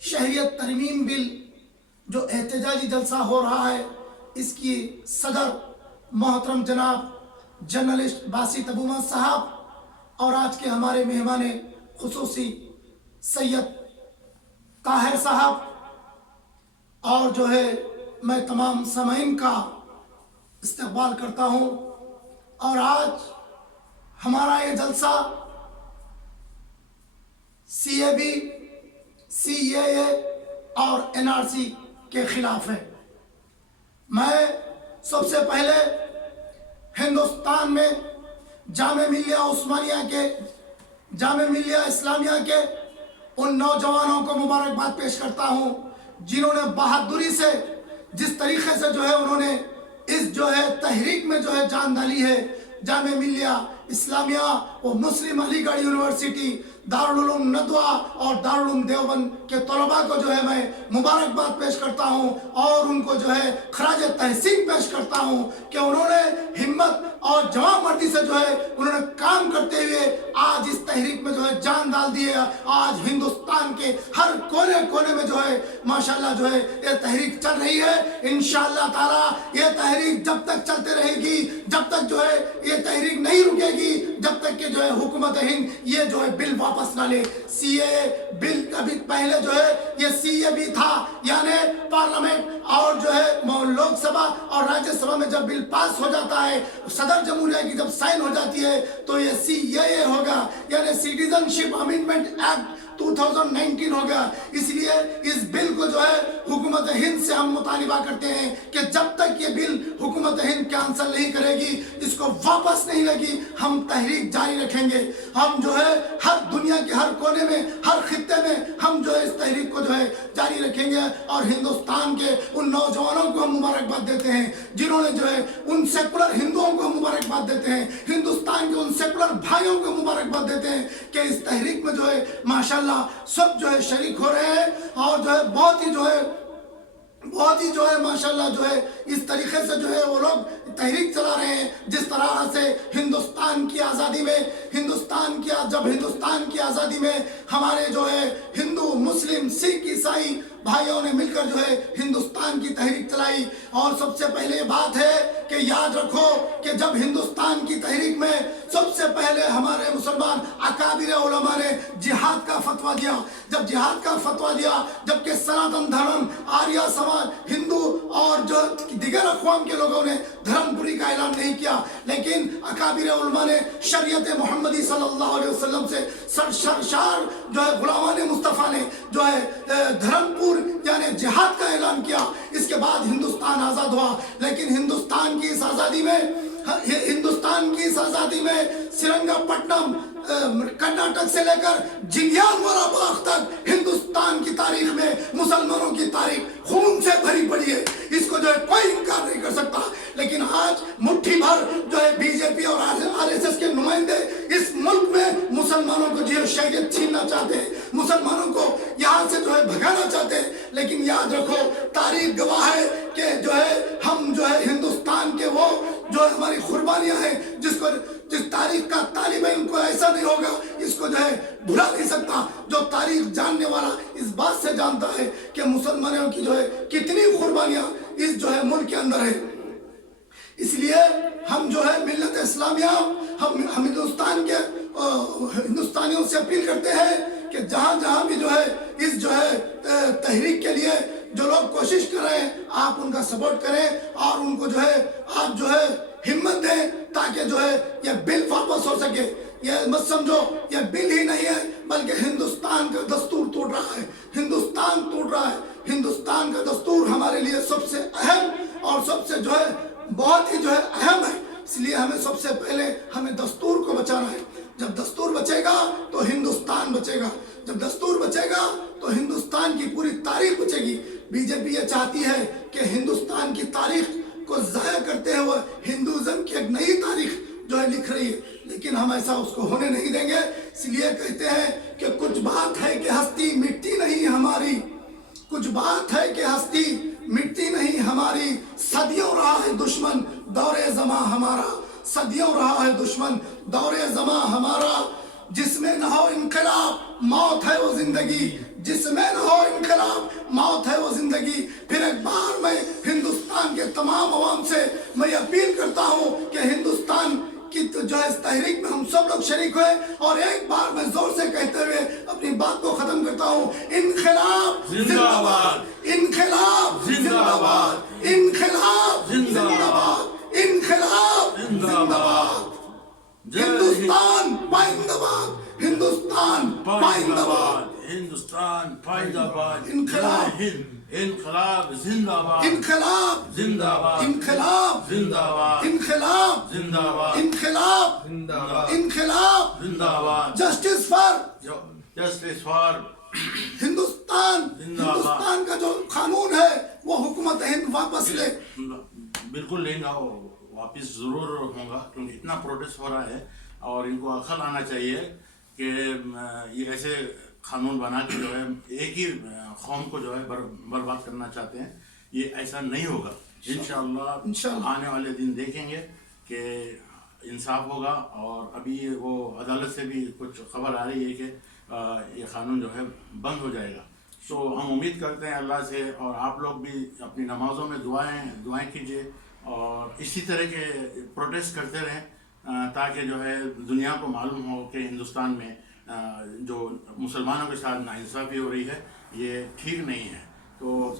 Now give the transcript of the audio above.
شہریت ترمیم بل جو احتجاجی جلسہ ہو رہا ہے، اس کی صدر محترم جناب جرنلسٹ باسط ابو مہر صاحب اور آج کے ہمارے مہمان خصوصی سید طاہر صاحب اور جو ہے میں تمام سامعین کا استقبال کرتا ہوں۔ اور آج ہمارا یہ جلسہ CAB CAA اور NRC کے خلاف ہے۔ میں سب سے پہلے ہندوستان میں جامعہ ملیہ اسلامیہ کے ان نوجوانوں کو مبارکباد پیش کرتا ہوں جنہوں نے بہادری سے جس طریقے سے جو ہے انہوں نے اس جو ہے تحریک میں جو ہے جان ڈالی ہے۔ جامعہ ملیہ اسلامیہ و مسلم علی گڑھ یونیورسٹی، دارالعلوم ندوہ اور دارالعلوم دیوبند کے طلباء کو جو ہے میں مبارکباد پیش کرتا ہوں اور ان کو جو ہے خراج تحسین پیش کرتا ہوں کہ انہوں نے ہمت اور جوان مردی سے جو ہے انہوں نے کام کرتے ہوئے آج اس تحریک میں جو ہے جان ڈال دی ہے۔ آج ہندوستان کے ہر کونے کونے میں جو ہے ماشاءاللہ جو ہے یہ تحریک چل رہی ہے۔ انشاءاللہ تعالی یہ تحریک جب تک چلتے رہے گی، جب تک جو ہے یہ تحریک نہیں رکے گی، جب تک کہ جو ہے حکومت ہند یہ جو ہے بل واپس نہ لے۔ CAA بل ابھی پہلے جو ہے یہ CAB تھا، یعنی پارلیمنٹ اور جو ہے لوک سبھا اور راجیہ سبھا میں جب بل پاس ہو جاتا ہے، صدر جمہوریہ کی جب سائن ہو جاتی ہے تو یہ CAA ہوگا، یعنی سٹیزن شپ امینڈمنٹ ایکٹ 2019 ہو گیا۔ اس لیے اس بل کو جو ہے حکومت ہند سے ہم مطالبہ کرتے ہیں کہ جب تک یہ بل حکومت ہند کینسل نہیں کرے گی، اس کو واپس نہیں لے گی، ہم تحریک جاری رکھیں گے۔ ہم جو ہے ہر دنیا کے ہر کونے میں، ہر خطے میں ہم جو ہے اس تحریک کو جو ہے جاری رکھیں گے اور ہندوستان کے ان نوجوانوں کو ہم مبارکباد دیتے ہیں جنہوں نے جو ہے ان سیکولر ہندوؤں کو مبارکباد دیتے ہیں، ہندوستان کے ان سیکولر بھائیوں کو مبارکباد دیتے ہیں کہ اس تحریک میں جو ہے ماشاءاللہ سب جو ہے شریک ہو رہے ہیں اور جو ہے بہت ہی جو ہے ماشاءاللہ جو ہے اس طریقے سے جو ہے وہ لوگ تحریک چلا رہے ہیں جس طرح سے ہندوستان کی آزادی میں جب ہندوستان کی آزادی میں ہمارے جو ہے ہندو، مسلم، سکھ، عیسائی بھائیوں نے مل کر جو ہے ہندوستان کی تحریک چلائی۔ اور سب سے پہلے یہ بات ہے کہ یاد رکھو کہ جب ہندوستان کی تحریک میں سب سے پہلے ہمارے مسلمان اکابر علماء نے جہاد کا فتویٰ دیا۔ جب جہاد کا فتویٰ دیا، جبکہ سناتن دھرم، آریہ سماج، ہندو اور جو دیگر اقوام کے لوگوں نے دھرم پوری کا اعلان نہیں کیا، لیکن اکابر علماء نے شریعت محمدی صلی اللہ علیہ وسلم سے سرشار جو ہے غلامان مصطفیٰ نے جو ہے دھرم پور یعنی جہاد کا اعلان کیا۔ اس کے بعد ہندوستان آزاد ہوا، لیکن ہندوستان کی اس آزادی میں سرنگا پٹنم کرناٹک سے لے کر جلیان والا باغ تک ہندوستان کی تاریخ میں مسلمانوں کی تاریخ خون سے بھری پڑی ہے، اس کو جو ہے کوئی انکار نہیں کر سکتا۔ لیکن آج مٹھی بھر جو ہے BJP اور RSS کے نمائندے اس ملک میں مسلمانوں کو جو ہے شہریت چھیننا چاہتے ہیں، مسلمانوں کو یہاں سے جو ہے بھگانا چاہتے ہیں۔ لیکن یاد رکھو تاریخ گواہ ہے کہ جو ہے ہم جو ہے ہندوستان کے وہ جو ہماری قربانیاں ہیں جس تاریخ کا طالب علم کو ایسا نہیں ہوگا، اس کو جو ہے بھلا نہیں سکتا۔ جو تاریخ جاننے والا اس بات سے جانتا ہے کہ مسلمانوں کی جو ہے کتنی قربانیاں اس جو ہے ملک کے اندر ہے۔ اس لیے ہم جو ہے ملت اسلامیہ ہم ہندوستانیوں سے اپیل کرتے ہیں کہ جہاں جہاں بھی جو ہے اس جو ہے تحریک کے لیے جو لوگ کوشش کر رہے ہیں آپ ان کا سپورٹ کریں اور ان کو جو ہے آپ جو ہے ہمت دیں تاکہ جو ہے یہ بل واپس ہو سکے۔ یہ مت سمجھو یہ بل ہی نہیں ہے بلکہ ہندوستان کا دستور ٹوٹ رہا ہے، ہندوستان ٹوٹ رہا ہے۔ ہندوستان کا دستور ہمارے لیے سب سے اہم اور سب سے جو ہے بہت ہی جو ہے اہم ہے، اس لیے ہمیں سب سے پہلے ہمیں دستور کو بچانا ہے۔ جب دستور بچے گا تو ہندوستان بچے گا، جب دستور بچے گا تو ہندوستان کی پوری تاریخ بچے گی۔ BJP یہ چاہتی ہے کہ ہندوستان کی تاریخ کو ضائع کرتے ہوئے ہندوازم کی ایک نئی تاریخ جو ہے لکھ رہی ہے، لیکن ہم ایسا اس کو ہونے نہیں دیں گے۔ اس لیے کہتے ہیں کہ کچھ بات ہے کہ ہستی مٹتی نہیں ہماری، کچھ بات ہے کہ ہستی مٹتی نہیں ہماری، صدیوں رہا ہے دشمن دور زماں ہمارا، صدیوں رہا ہے دشمن دور زماں ہمارا، جس میں نہ ہو انقلاب موت ہے وہ زندگی، جس میں نہ ہو انقلاب موت ہے وہ زندگی. پھر ایک بار میں ہندوستان کے تمام عوام سے میں اپیل کرتا ہوں کہ ہندوستان کی جو ہے اس تحریک میں ہم سب لوگ شریک ہوئے, اور ایک بار میں زور سے کہتے ہوئے اپنی بات کو ختم کرتا ہوں, انقلاب زندہ باد, انقلاب زندہ باد, انقلاب زندہ باد, انقلاب زندہ باد, ہندوستان پائندہ باد, ہندوستان پائندہ باد, ہندوستان پائندہ باد, انقلاب انقلاب زندہ باد, انقلاب زندہ باد, انقلاب زندہ باد, انقلاب زندہ باد, انقلاب زندہ باد, انقلاب زندہ باد, justice for justice for Hindustan. زندہ باد. ہندوستان کا جو قانون ہے وہ حکومت ہند واپس لے. بالکل لیں گا, واپس ضرور ہوں گا, کیونکہ اتنا پروٹیسٹ ہو رہا ہے اور ان کو عقل آنا چاہیے کہ یہ ایسے قانون بنا کے جو ہے ایک ہی قوم کو جو ہے برباد کرنا چاہتے ہیں. یہ ایسا نہیں ہوگا انشاءاللہ. آنے والے دن دیکھیں گے کہ انصاف ہوگا, اور ابھی وہ عدالت سے بھی کچھ خبر آ رہی ہے کہ یہ قانون جو ہے بند ہو جائے گا. تو ہم امید کرتے ہیں اللہ سے, اور آپ لوگ بھی اپنی نمازوں میں دعائیں کیجیے اور اسی طرح کے پروٹیسٹ کرتے رہیں, تاکہ جو ہے دنیا کو معلوم ہو کہ ہندوستان میں جو مسلمانوں کے ساتھ ناانصافی ہو رہی ہے یہ ٹھیک نہیں ہے. تو